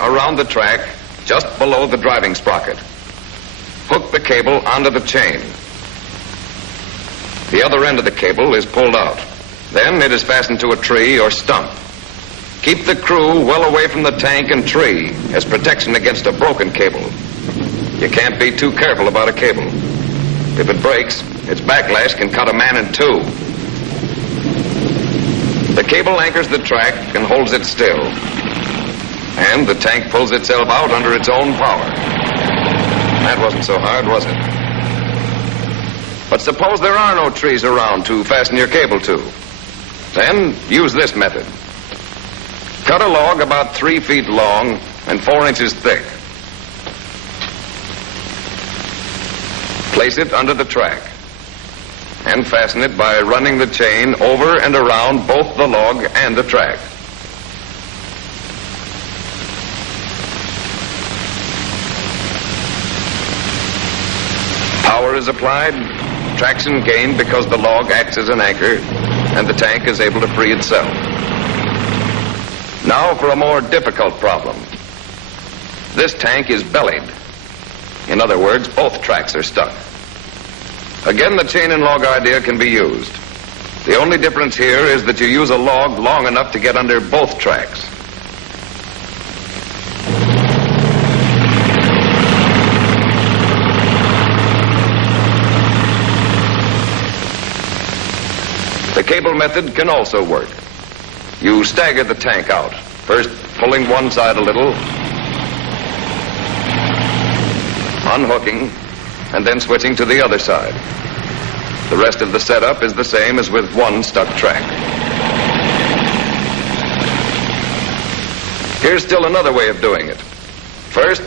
around the track just below the driving sprocket. Hook the cable onto the chain. The other end of the cable is pulled out. Then it is fastened to a tree or stump. Keep the crew well away from the tank and tree as protection against a broken cable. You can't be too careful about a cable. If it breaks, its backlash can cut a man in two. The cable anchors the track and holds it still. And the tank pulls itself out under its own power. That wasn't so hard, was it? But suppose there are no trees around to fasten your cable to. Then use this method. Cut a log about 3 feet long and 4 inches thick. Place it under the track and fasten it by running the chain over and around both the log and the track. Power is applied, traction gained because the log acts as an anchor, and the tank is able to free itself. Now for a more difficult problem. This tank is bellied. In other words, both tracks are stuck. Again, the chain and log idea can be used. The only difference here is that you use a log long enough to get under both tracks. The cable method can also work. You stagger the tank out, first pulling one side a little, unhooking, and then switching to the other side. The rest of the setup is the same as with one stuck track. Here's still another way of doing it. First,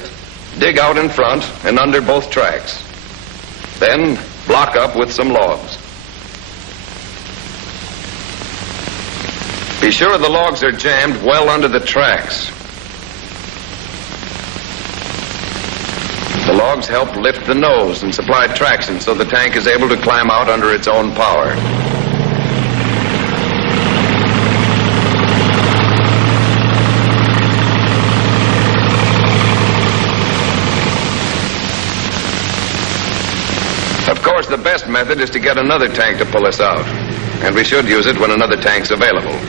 dig out in front and under both tracks. Then, block up with some logs. Be sure the logs are jammed well under the tracks. The logs help lift the nose and supply traction so the tank is able to climb out under its own power. Of course, the best method is to get another tank to pull us out, and we should use it when another tank's available.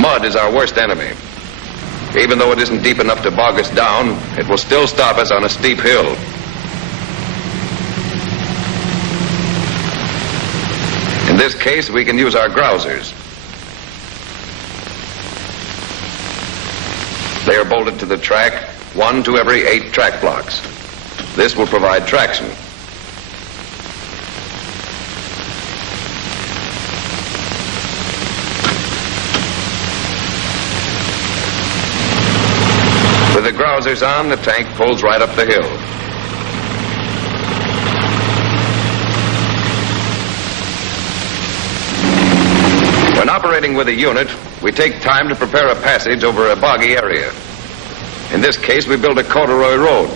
Mud is our worst enemy. Even though it isn't deep enough to bog us down, it will still stop us on a steep hill. In this case, we can use our grousers. They are bolted to the track, 1 to every 8 track blocks. This will provide traction. With the grousers on, the tank pulls right up the hill. When operating with a unit, we take time to prepare a passage over a boggy area. In this case, we build a corduroy road.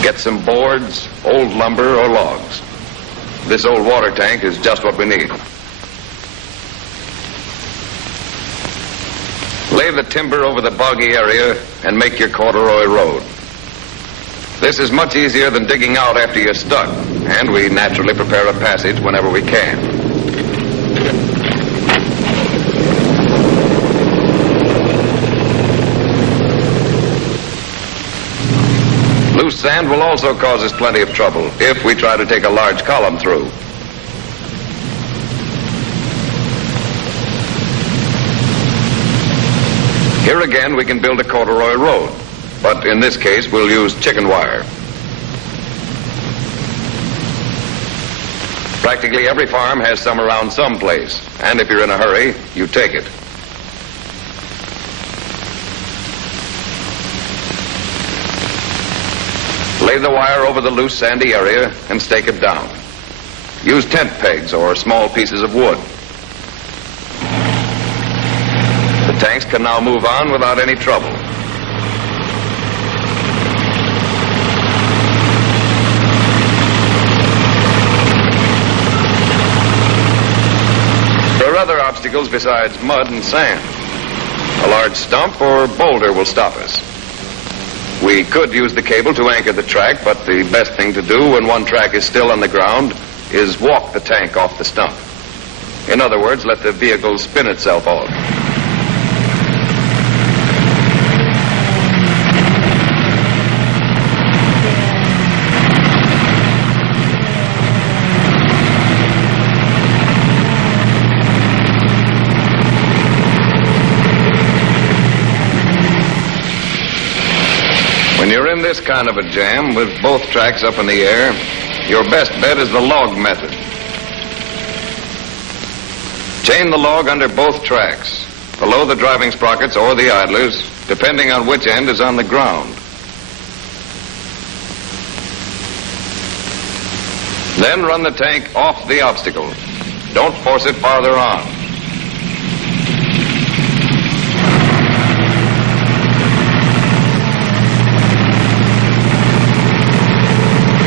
Get some boards, old lumber, or logs. This old water tank is just what we need. Lay the timber over the boggy area and make your corduroy road. This is much easier than digging out after you're stuck, and we naturally prepare a passage whenever we can. Loose sand will also cause us plenty of trouble if we try to take a large column through. Here again, we can build a corduroy road, but in this case, we'll use chicken wire. Practically every farm has some around someplace, and if you're in a hurry, you take it. Lay the wire over the loose sandy area and stake it down. Use tent pegs or small pieces of wood. The tanks can now move on without any trouble. obstacles besides mud and sand. A large stump or boulder will stop us. We could use the cable to anchor the track, but the best thing to do when one track is still on the ground is walk the tank off the stump. In other words, let the vehicle spin itself off. When you're in this kind of a jam with both tracks up in the air, your best bet is the log method. Chain the log under both tracks, below the driving sprockets or the idlers, depending on which end is on the ground. Then run the tank off the obstacle. Don't force it farther on.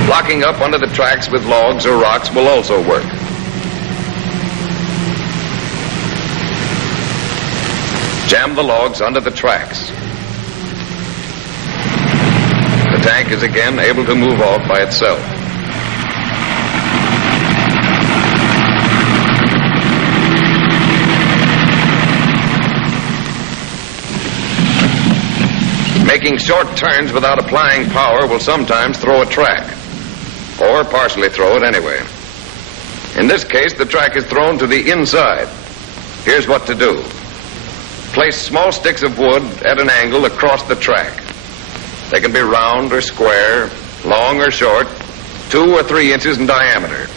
Blocking up under the tracks with logs or rocks will also work. Jam the logs under the tracks. The tank is again able to move off by itself. Making short turns without applying power will sometimes throw a track, or partially throw it anyway. In this case, the track is thrown to the inside. Here's what to do. Place small sticks of wood at an angle across the track. They can be round or square, long or short, 2 or 3 inches in diameter.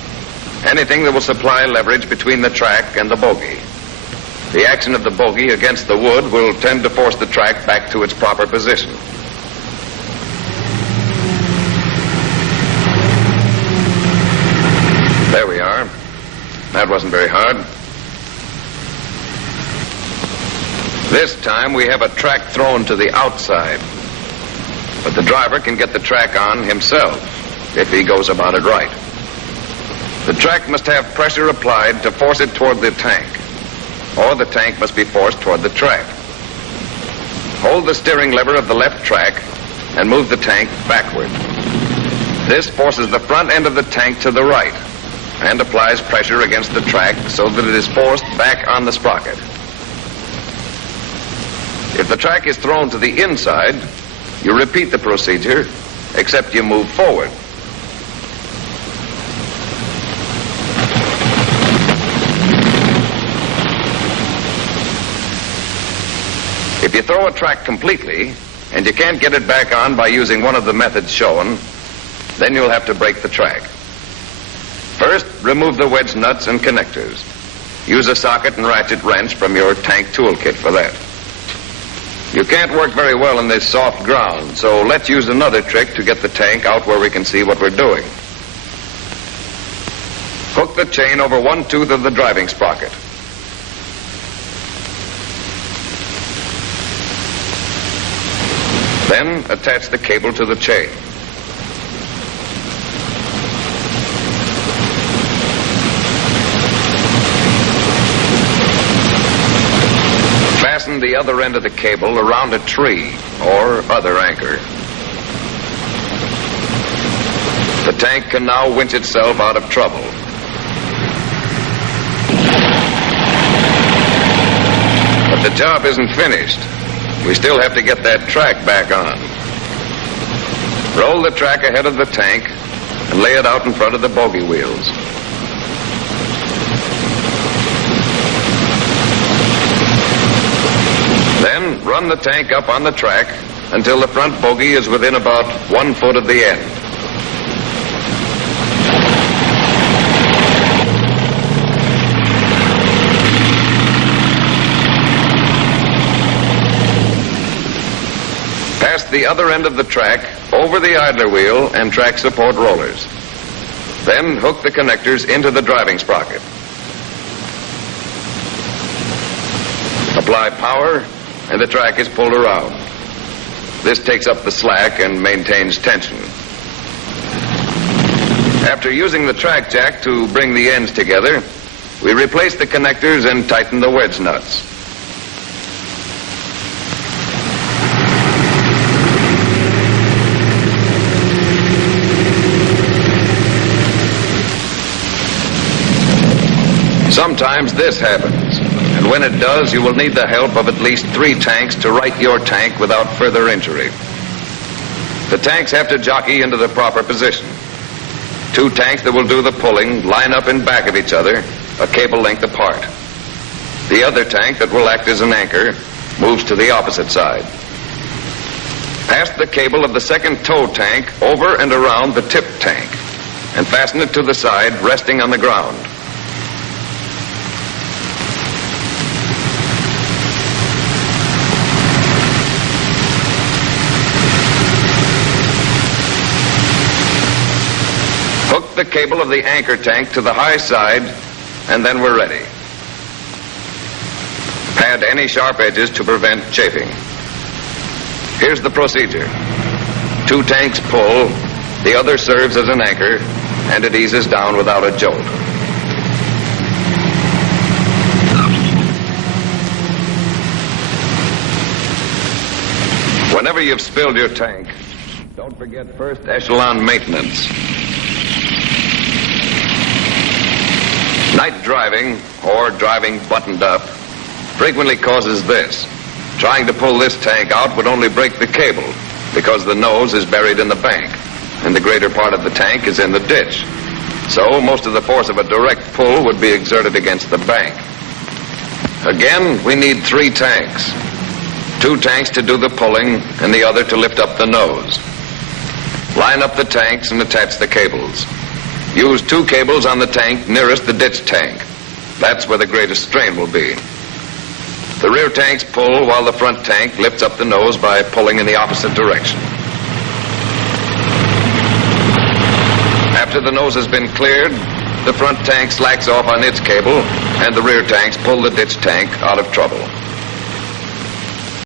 Anything that will supply leverage between the track and the bogie. The action of the bogie against the wood will tend to force the track back to its proper position. There we are. That wasn't very hard. This time we have a track thrown to the outside. But the driver can get the track on himself if he goes about it right. The track must have pressure applied to force it toward the tank, or the tank must be forced toward the track. Hold the steering lever of the left track and move the tank backward. This forces the front end of the tank to the right and applies pressure against the track so that it is forced back on the sprocket. If the track is thrown to the inside, you repeat the procedure, except you move forward. If you throw a track completely and you can't get it back on by using one of the methods shown, then you'll have to break the track. First, remove the wedge nuts and connectors. Use a socket and ratchet wrench from your tank toolkit for that. You can't work very well in this soft ground, so let's use another trick to get the tank out where we can see what we're doing. Hook the chain over one tooth of the driving sprocket. Then attach the cable to the chain. Fasten the other end of the cable around a tree or other anchor. The tank can now winch itself out of trouble. But the job isn't finished. We still have to get that track back on. Roll the track ahead of the tank and lay it out in front of the bogie wheels. Then run the tank up on the track until the front bogie is within about 1 foot of the end. Pass the other end of the track over the idler wheel and track support rollers. Then hook the connectors into the driving sprocket. Apply power, and the track is pulled around. This takes up the slack and maintains tension. After using the track jack to bring the ends together, We replace the connectors and tighten the wedge nuts. Sometimes this happens, and when it does, you will need the help of at least 3 tanks to right your tank without further injury. The tanks have to jockey into the proper position. 2 tanks that will do the pulling line up in back of each other, a cable length apart. The other tank that will act as an anchor moves to the opposite side. Pass the cable of the second tow tank over and around the tip tank and fasten it to the side resting on the ground. Hook the cable of the anchor tank to the high side, and then we're ready. Pad any sharp edges to prevent chafing. Here's the procedure. 2 tanks pull, the other serves as an anchor, and it eases down without a jolt. Whenever you've spilled your tank, don't forget first echelon maintenance. Night driving, or driving buttoned up, frequently causes this. Trying to pull this tank out would only break the cable, because the nose is buried in the bank, and the greater part of the tank is in the ditch. So most of the force of a direct pull would be exerted against the bank. Again, we need 3 tanks. 2 tanks to do the pulling, and the other to lift up the nose. Line up the tanks and attach the cables. Use 2 cables on the tank nearest the ditch tank. That's where the greatest strain will be. The rear tanks pull while the front tank lifts up the nose by pulling in the opposite direction. After the nose has been cleared, the front tank slacks off on its cable, and the rear tanks pull the ditch tank out of trouble.